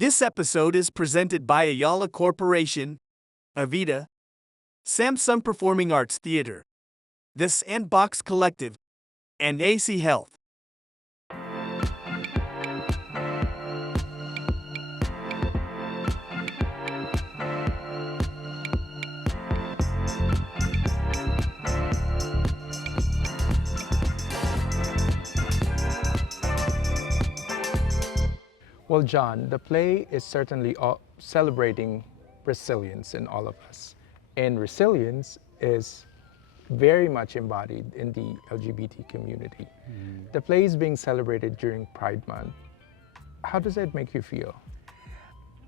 This episode is presented by Ayala Corporation, Avida, Samsung Performing Arts Theater, the Sandbox Collective, and AC Health. Well, John, the play is certainly celebrating resilience in all of us. And resilience is very much embodied in the LGBT community. The play is being celebrated during Pride Month. How does that make you feel?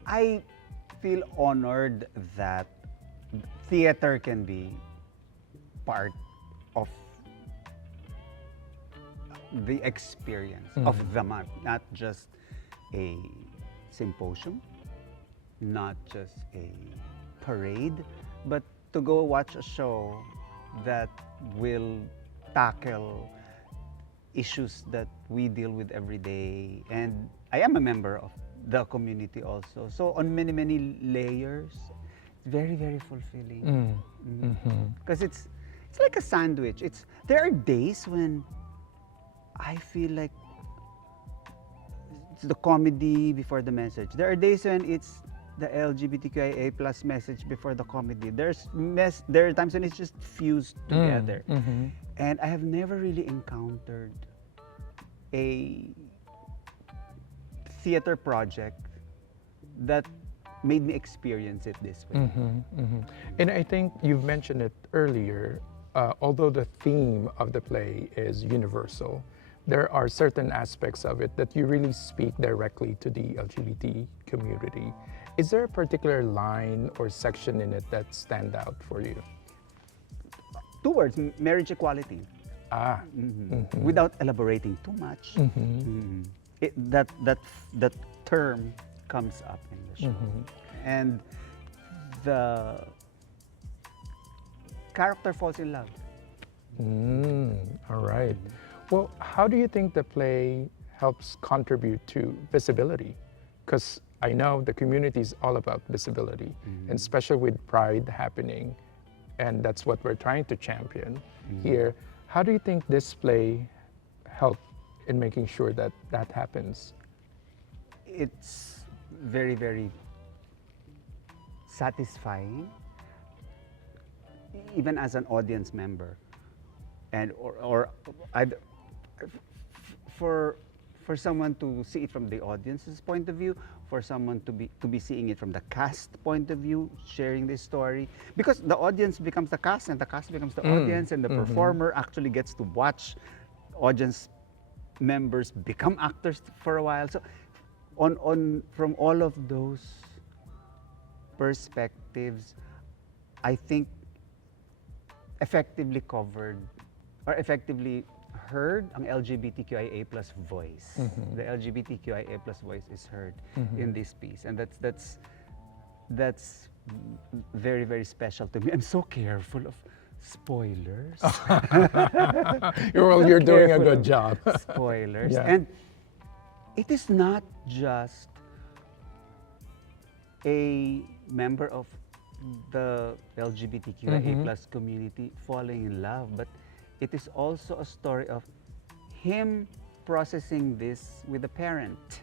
I feel honored that theater can be part of the experience of the month, not just a symposium, not just a parade, but to go watch a show that will tackle issues that we deal with every day. And I am a member of the community also. So on many, many layers, it's very, very fulfilling. Because it's like a sandwich. There are days when I feel like it's the comedy before the message. There are days when it's the LGBTQIA plus message before the comedy. There are times when it's just fused together. And I have never really encountered a theater project that made me experience it this way. And I think you've mentioned it earlier, although the theme of the play is universal, there are certain aspects of it that you really speak directly to the LGBT community. Is there a particular line or section in it that stand out for you? Two words, marriage equality. Without elaborating too much. That term comes up in the show. And the character falls in love. All right. Well, how do you think the play helps contribute to visibility? Because I know the community is all about visibility, and especially with Pride happening, and that's what we're trying to champion here. How do you think this play help in making sure that that happens? It's very, very satisfying, even as an audience member, and for someone to see it from the audience's point of view, for someone to be seeing it from the cast point of view, sharing this story, because the audience becomes the cast and the cast becomes the audience, and the performer actually gets to watch audience members become actors for a while. So from all of those perspectives, I think effectively covered or effectively heard ang LGBTQIA plus voice. The LGBTQIA plus voice is heard in this piece, and that's very, very special to me. I'm so careful of spoilers. You're doing a good job. Spoilers. Yeah. And it is not just a member of the LGBTQIA plus community falling in love, but it is also a story of him processing this with a parent.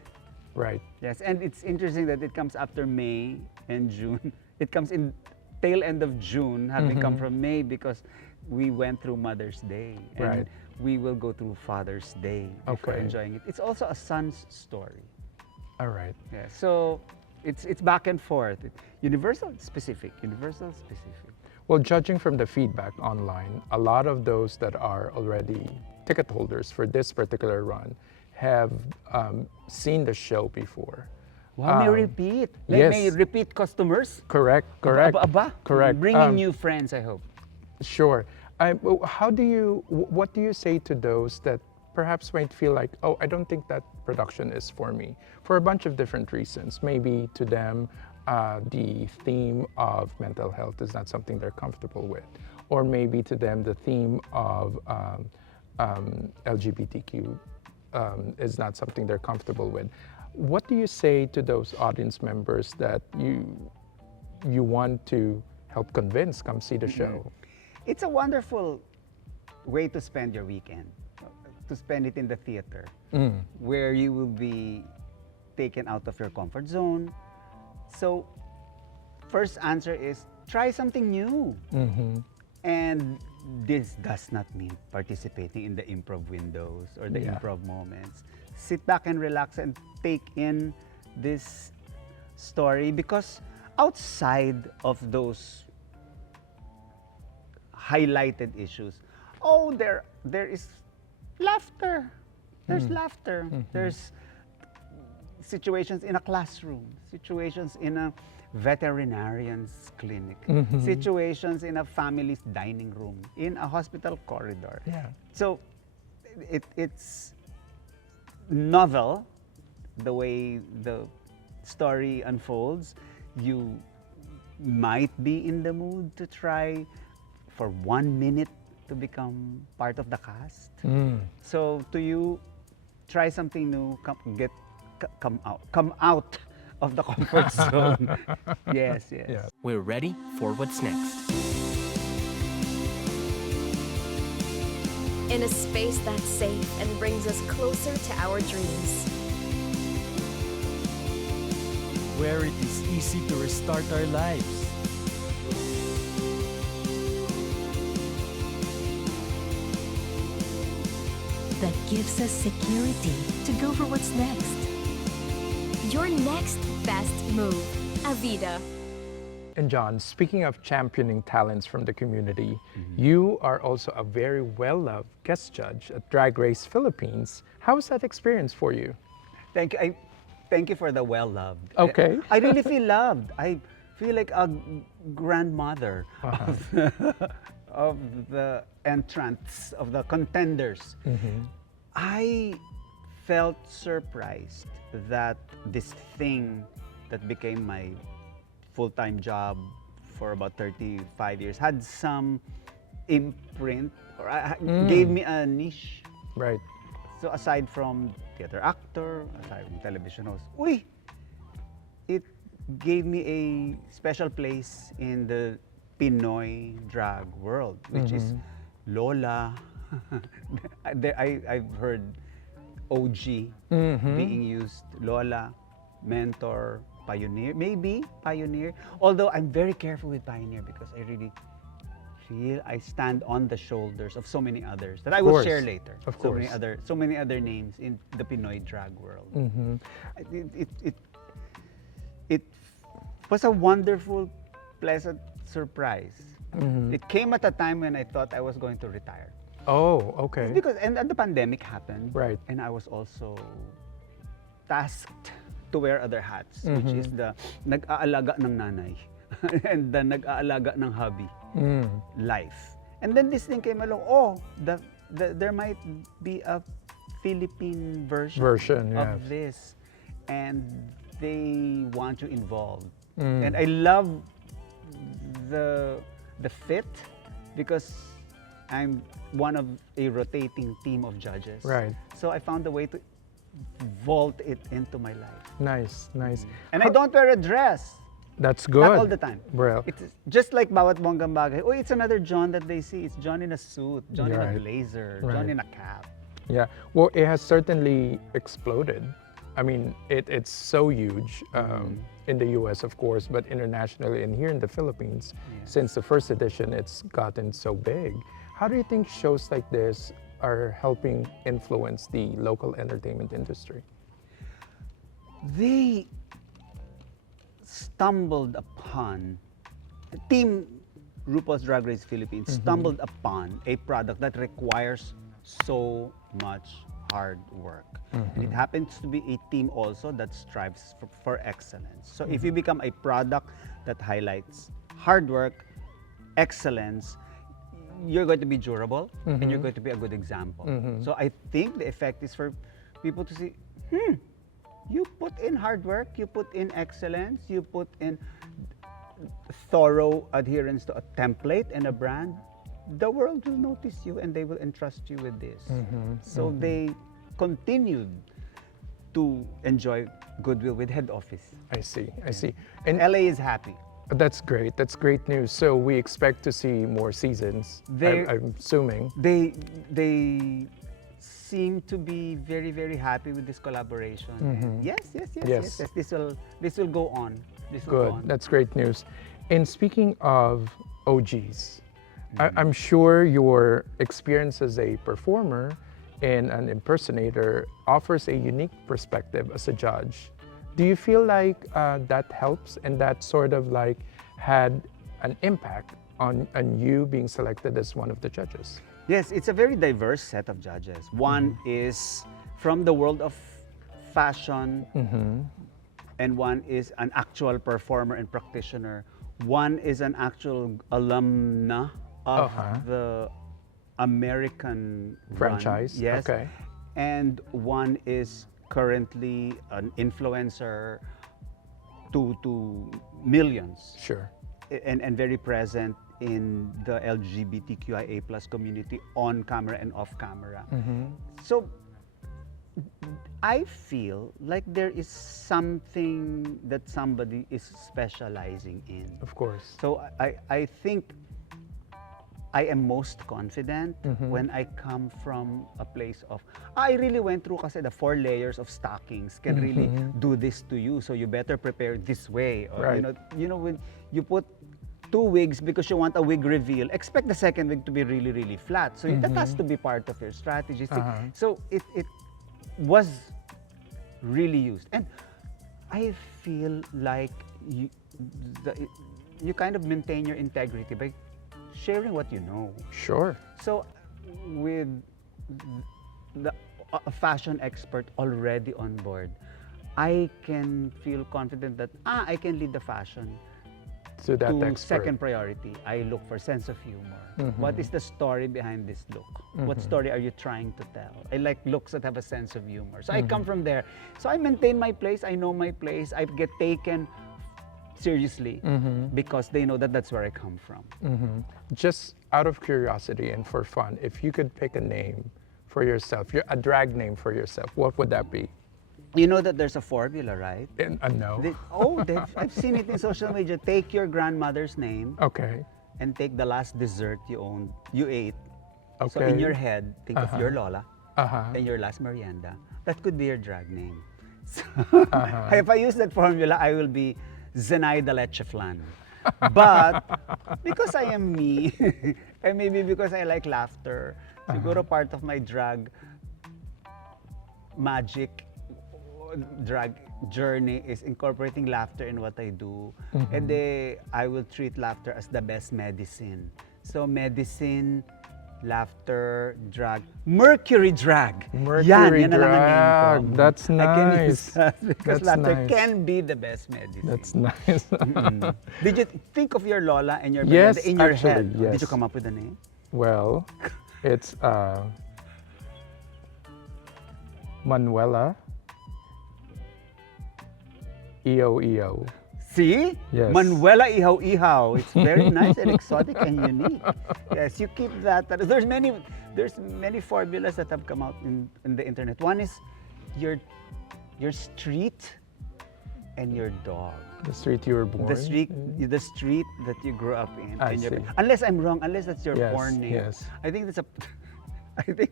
Right. Yes, and it's interesting that it comes after May and June. It comes in tail end of June, having come from May, because we went through Mother's Day. And Right. we will go through Father's Day before Okay. enjoying it. It's also a son's story. All right. Yeah, so it's back and forth. Universal, specific. Universal, specific. Well, judging from the feedback online, a lot of those that are already ticket holders for this particular run have seen the show before. Wow, may repeat. yes. May repeat customers. Correct. Aba. Correct. Bringing new friends, I hope. Sure. What do you say to those that perhaps might feel like, oh, I don't think that production is for me, for a bunch of different reasons? Maybe to them, the theme of mental health is not something they're comfortable with, or maybe to them the theme of LGBTQ is not something they're comfortable with. What do you say to those audience members that you want to help convince come see the show? It's a wonderful way to spend your weekend, to spend it in the theater, where you will be taken out of your comfort zone. So, first answer is try something new. And this does not mean participating in the improv windows or the improv moments. Sit back and relax and take in this story, because outside of those highlighted issues, there is laughter. There's laughter. There's situations in a classroom, situations in a veterinarian's clinic, situations in a family's dining room, in a hospital corridor. Yeah. So it's novel the way the story unfolds. You might be in the mood to try for 1 minute to become part of the cast. So to you, try something new, come out of the comfort zone. Yes. Yeah. We're ready for what's next. In a space that's safe and brings us closer to our dreams. Where it is easy to restart our lives. That gives us security to go for what's next. Your next best move. Avida. And Jon, speaking of championing talents from the community, you are also a very well-loved guest judge at Drag Race Philippines. How was that experience for you? Thank you. Thank you for the well-loved. Okay. I really feel loved. I feel like a grandmother of the entrants, of the contenders. I felt surprised that this thing that became my full-time job for about 35 years had some imprint, or gave me a niche. Right. So aside from theater actor, aside from television host, it gave me a special place in the Pinoy drag world, which is Lola. I've heard OG being used, Lola, Mentor, Pioneer, maybe Pioneer. Although I'm very careful with Pioneer because I really feel I stand on the shoulders of so many others that I will share later. Of so course. so many other names in the Pinoy drag world. It was a wonderful, pleasant surprise. It came at a time when I thought I was going to retire. Oh, okay. Because and the pandemic happened, Right. And I was also tasked to wear other hats, which is the nag-aalaga ng nanay and the nag-aalaga ng hubby life. And then this thing came along. There might be a Philippine version yes. of this, and they want you involved. And I love the fit because I'm one of a rotating team of judges. Right. So I found a way to vault it into my life. Nice. And I don't wear a dress. That's good. Not all the time. Well, It's just like Bawat Bonggang Bagay. Oh, it's another John that they see. It's John in a suit, John in a Right. blazer, Right. John in a cap. yeah. Well, it has certainly exploded. I mean, it's so huge in the US, of course, but internationally and here in the Philippines, since the first edition, it's gotten so big. How do you think shows like this are helping influence the local entertainment industry? They stumbled upon, Team RuPaul's Drag Race Philippines stumbled upon a product that requires so much hard work. And it happens to be a team also that strives for excellence. So if you become a product that highlights hard work, excellence, you're going to be durable and you're going to be a good example. So I think the effect is for people to see, you put in hard work, you put in excellence, you put in thorough adherence to a template and a brand, the world will notice you and they will entrust you with this. So they continued to enjoy goodwill with head office. I see. I see. And LA is happy. that's great. That's great news. So we expect to see more seasons. I'm assuming. They seem to be very, very happy with this collaboration. And yes. This will go on. This will Good. go on. That's great news. And speaking of OGs, I'm sure your experience as a performer and an impersonator offers a unique perspective as a judge. Do you feel like that helps and that sort of like had an impact on you being selected as one of the judges? Yes, it's a very diverse set of judges. One is from the world of fashion, and one is an actual performer and practitioner. One is an actual alumna of the American Franchise? run. Yes. Okay. And one is currently an influencer to millions. Sure. And very present in the LGBTQIA plus community on camera and off camera. So I feel like there is something that somebody is specializing in. Of course. So I think I am most confident when I come from a place of, I really went through kasi the 4 layers of stockings can really do this to you. So you better prepare this way. Or, Right. you know, when you put 2 wigs because you want a wig reveal, expect the second wig to be really, really flat. So that has to be part of your strategy. So it was really used. And I feel like you kind of maintain your integrity by sharing what you know. Sure. So with a fashion expert already on board, I can feel confident that I can lead the fashion. To that To expert. second priority, I look for sense of humor. What is the story behind this look? What story are you trying to tell? I like looks that have a sense of humor. So I come from there. So I maintain my place. I know my place. I get taken seriously because they know that that's where I come from. Just out of curiosity and for fun, if you could pick a name for yourself, a drag name for yourself, what would that be? You know that there's a formula, right? And no. I've seen it in social media. Take your grandmother's name Okay. and take the last dessert you ate. So Okay. in your head, think of your Lola Uh-huh. and your last merienda. That could be your drag name. So if I use that formula, I will be Zenaida Leche Flan. But because I am me, and maybe because I like laughter, siguro part of my drag magic, drag journey is incorporating laughter in what I do. And I will treat laughter as the best medicine. So medicine, laughter, drag, Mercury drag. Mercury yan na lang ang name drag. ko. That's I can use nice. that because That's laughter nice. can be the best medicine. That's nice. Did you think of your Lola and your Yes, Belinda in your actually, head? yes. Did you come up with a name? Well, it's Manuela EO. See? Yes. Manuela Ihaw Ihaw. It's very nice and exotic and unique. Yes, you keep that. There's many formulas that have come out in the internet. One is your street and your dog. The street you were born. The street that you grew up in. I and see. Unless I'm wrong, unless that's your Yes, porn name. yes. I think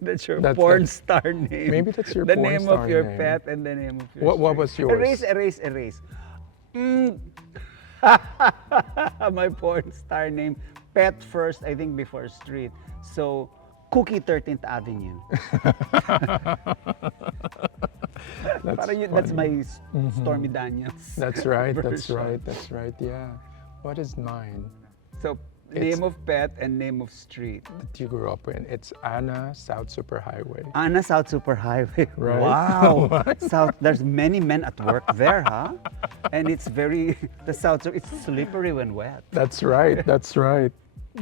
that's your That's- porn that's- star name. maybe that's your the porn name star of your name. pet and the name of your What street. was yours? Erase. My porn star name, pet first, I think before street. So, Cookie 13th Avenue. That's my Stormy Daniels. That's right. version. That's right. Yeah. What is mine So, It's- name of pet and name of street. that you grew up in? It's Anna South Superhighway. Anna South Superhighway. Right? Wow. South. There's many men at work there, huh? And it's it's slippery when wet. That's right. That's right.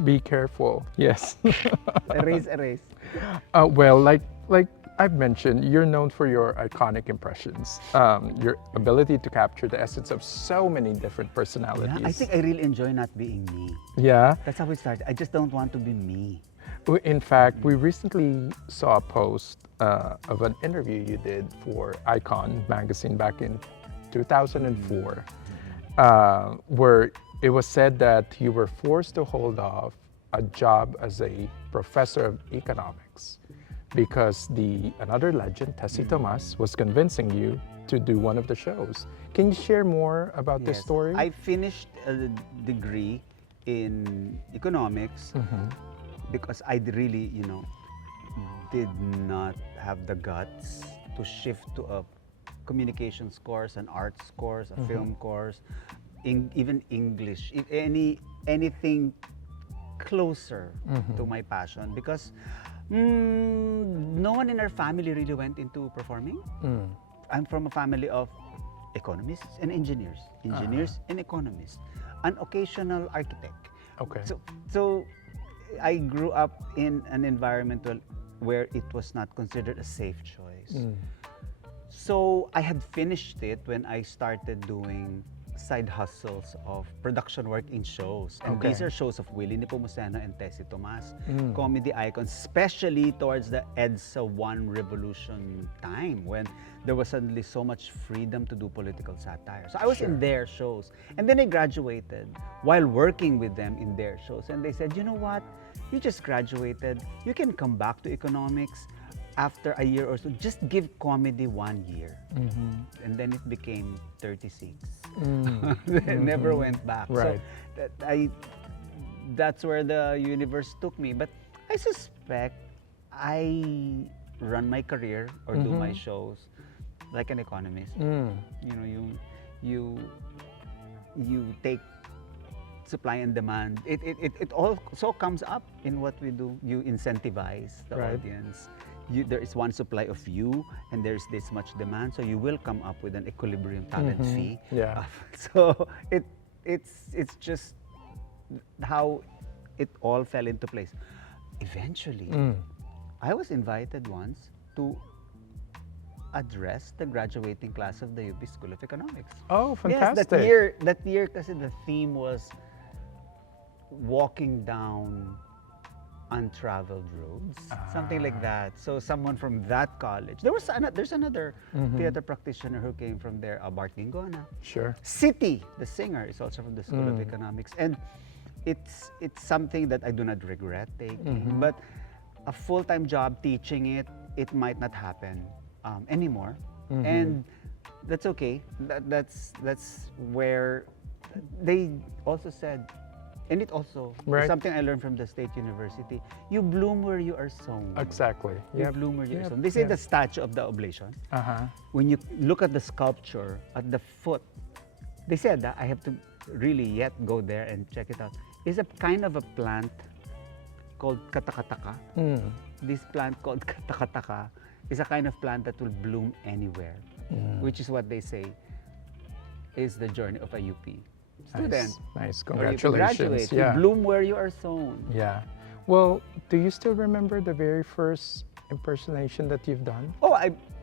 Be careful. Yes. Erase. Well, like I've mentioned, you're known for your iconic impressions, your ability to capture the essence of so many different personalities. Yeah, I think I really enjoy not being me. Yeah. That's how we started. I just don't want to be me. In fact, we recently saw a post of an interview you did for Icon magazine back in 2004, where it was said that you were forced to hold off a job as a professor of economics because another legend, Tessie Tomas, was convincing you to do one of the shows. Can you share more about this Yes. story? I finished a degree in economics because I really, did not have the guts to shift to a communications course, an arts course, a film course, even English, anything closer to my passion because no one in our family really went into performing. I'm from a family of economists and engineers, and economists, an occasional architect. Okay. So I grew up in an environment where it was not considered a safe choice. So I had finished it when I started doing side hustles of production work in shows. And Okay. these are shows of Willie Nepomuceno and Tessie Tomas, comedy icons, especially towards the EDSA 1 revolution time when there was suddenly so much freedom to do political satire. So I was in their shows. And then I graduated while working with them in their shows. And they said, you know what? You just graduated. You can come back to economics after a year or so. Just give comedy 1 year. And then it became 36. Never went back. Right. So that's where the universe took me. But I suspect I run my career or do my shows like an economist. You take supply and demand. It also comes up in what we do. You incentivize the Right. audience. There is one supply of you and there's this much demand, so you will come up with an equilibrium talent fee. Yeah. So it's just how it all fell into place. Eventually, I was invited once to address the graduating class of the UP School of Economics. Oh, Yes, fantastic. that year kasi the theme was walking down untraveled roads, something like that. So someone from that college. There's another theater practitioner who came from there, Bart Gingona. Sure. City, the singer, is also from the School of Economics, and it's something that I do not regret taking. But a full-time job teaching it might not happen anymore, and that's okay. That's where they also said. And it also, Right. something I learned from the State University, you bloom where you are sown. Exactly. You Yep. bloom where you are Yep. sown. They say Yep. the statue of the oblation. Uh-huh. When you look at the sculpture at the foot, they said that I have to really yet go there and check it out. It's a kind of a plant called katakataka. This plant called katakataka is a kind of plant that will bloom anywhere, which is what they say is the journey of a UP student. Nice. Or you Congratulations. graduate, Yeah. you bloom where you are sown. Yeah. Well, do you still remember the very first impersonation that you've done? Oh,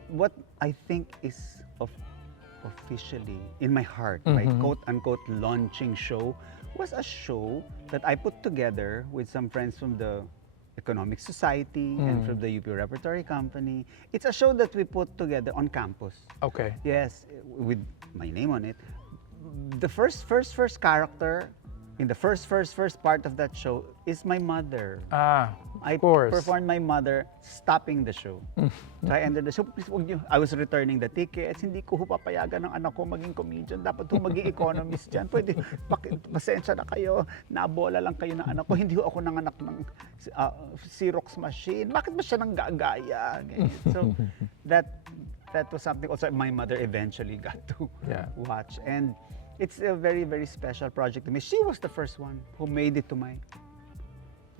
what I think is officially in my heart, my quote-unquote launching show was a show that I put together with some friends from the Economic Society and from the UP Repertory Company. It's a show that we put together on campus. Okay. Yes, with my name on it. The first character in the first part of that show is my mother. Ah, I of course. performed my mother stopping the show. So I ended the show, please wag niyo. I was returning the tickets. Hindi ko papayagan ng anak ko maging comedian. Dapat ho maging economist dyan. Pwede, pasensya na kayo. Nabola lang kayo ng anak ko. Hindi ho ako nanganak ng Xerox machine. Bakit ba siya nang gagaya? Ganyan. So that was something also my mother eventually got to watch. And it's a very, very special project to me. She was the first one who made it to my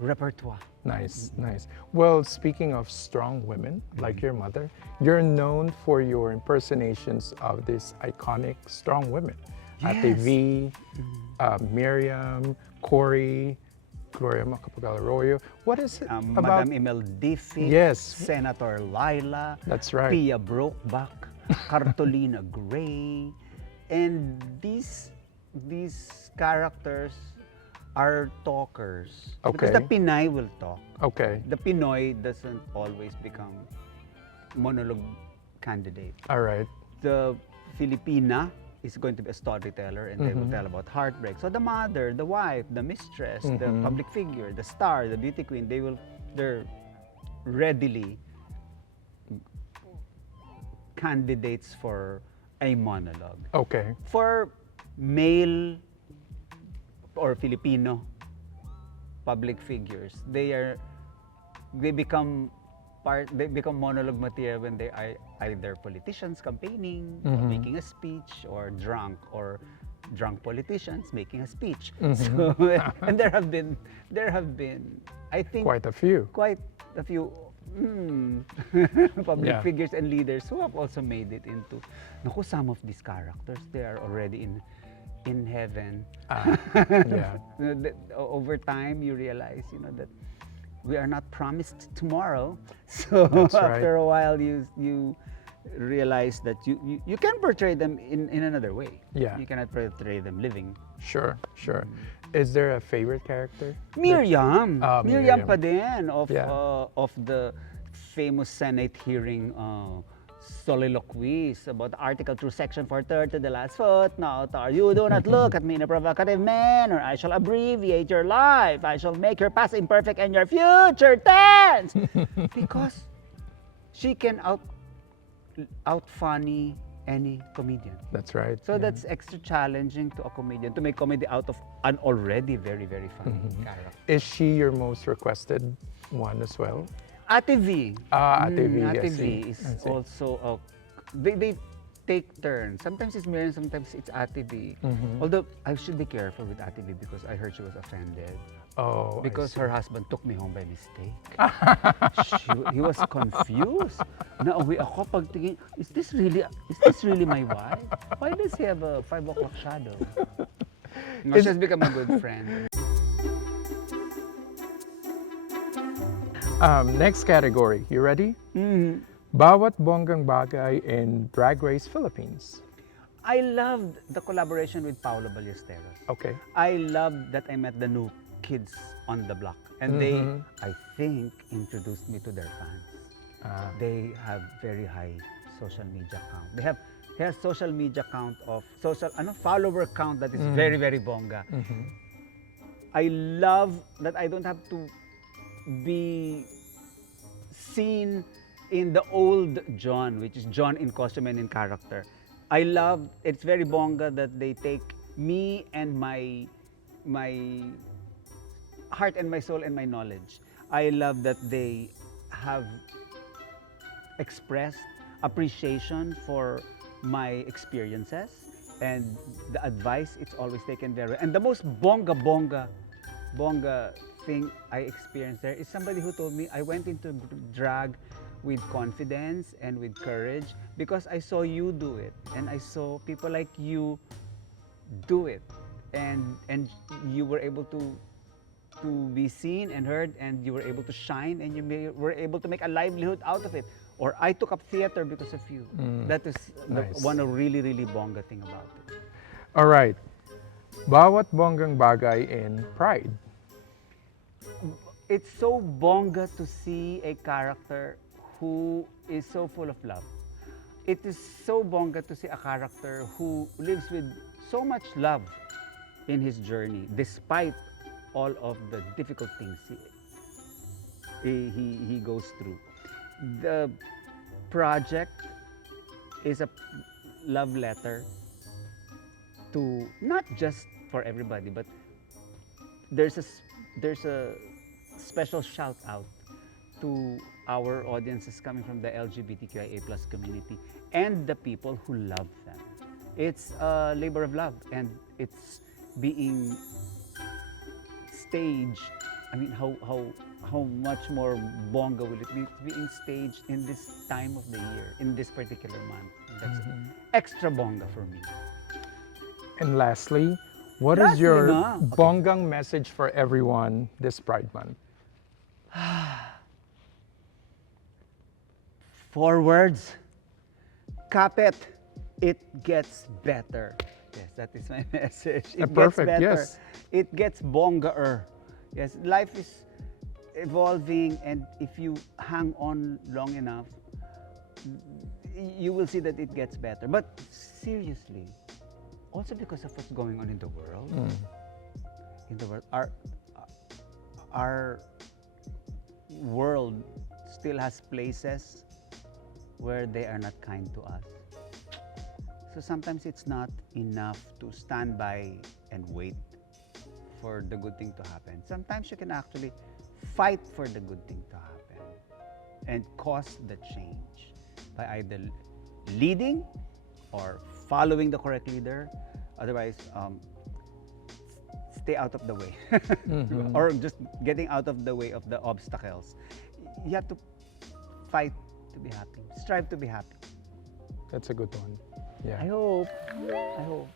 repertoire. Nice, nice. Well, speaking of strong women, like your mother, you're known for your impersonations of these iconic strong women. Ate Yes. V, Miriam, Cory, Gloria Macapagal Arroyo. What is it about? Madam Emel Diffie, Yes. Senator Laila, That's right. Pia Brokeback, Cartolina Gray, and these characters are talkers. Because the Okay. Pinay will talk. Okay. The Pinoy doesn't always become monologue candidate. All right. The Filipina is going to be a storyteller and they will tell about heartbreak. So the mother, the wife, the mistress, the public figure, the star, the beauty queen, they're readily candidates for a monologue. Okay. For male or Filipino public figures, they become monologue material when they are either politicians campaigning, or making a speech, or drunk politicians making a speech. So, and there have been, I think, Quite a few. quite a few public Yeah. figures and leaders who have also made it into. Naku, some of these characters, they are already in heaven. Yeah. Over time, you realize, that we are not promised tomorrow. So That's right. after a while, you realize that you can portray them in another way. Yeah. You cannot portray them living. Sure. Sure. Is there a favorite character? Miriam. Miriam. Miriam pa din of Yeah. of the famous Senate hearing soliloquies about Article 2, Section 430, to the last footnote, or you do not look at me in a provocative manner, I shall abbreviate your life, I shall make your past imperfect and your future tense. Because she can out funny any comedian. That's right. So yeah. that's extra challenging to a comedian to make comedy out of an already very, very funny character. Is she your most requested one as well? Ate V. Ate V, I Ate see. V is I see. also they take turns. Sometimes it's Miriam, sometimes it's Ate V. Although I should be careful with Ate V because I heard she was offended. Oh, I Because see. her husband took me home by mistake. He was confused. Nauwi ako pagtingin, is this really my wife? Why does he have a 5 o'clock shadow? No, she's become a good friend. Next category. You ready? Bawat Bonggang Bagay in Drag Race Philippines. I loved the collaboration with Paolo Ballesteros. Okay. I loved that I met the new kids on the block. And they, I think, introduced me to their fans. They have very high social media count. They have social media count of follower count that is very, very bongga. I love that I don't have to be seen in the old John, which is John in costume and in character. I love, it's very bongga that they take me and my heart and my soul and my knowledge. I love that they have expressed appreciation for my experiences and the advice, it's always taken very well. And the most bongga thing I experienced there is somebody who told me I went into drag with confidence and with courage because I saw you do it and I saw people like you do it and you were able to be seen and heard and you were able to shine and you were able to make a livelihood out of it. Or I took up theater because of you. That is Nice. one really, really bongga thing about it. All right. Bawat Bonggang Bagay in Pride. It's so bongga to see a character who is so full of love. It is so bongga to see a character who lives with so much love in his journey, despite all of the difficult things he goes through. The project is a love letter to not just for everybody, but there's a special shout out to our audiences coming from the LGBTQIA+ community and the people who love them. It's a labor of love and it's being staged. I mean, how much more bongga will it be? It's being staged in this time of the year, in this particular month. That's extra bongga for me. And lastly, what is Lastly your na. Okay. bonggang message for everyone this Pride Month? 4 words. Kapit, it gets better. Yes, that is my message. Perfect, Gets better. yes. It gets bongaer. Yes, life is evolving, and if you hang on long enough, you will see that it gets better. But seriously, also because of what's going on in the world, our world still has places where they are not kind to us. So sometimes it's not enough to stand by and wait for the good thing to happen. Sometimes you can actually fight for the good thing to happen and cause the change by either leading or following the correct leader. Otherwise, stay out of the way or just getting out of the way of the obstacles. You have to fight to be happy, strive to be happy. That's a good one. Yeah. I hope.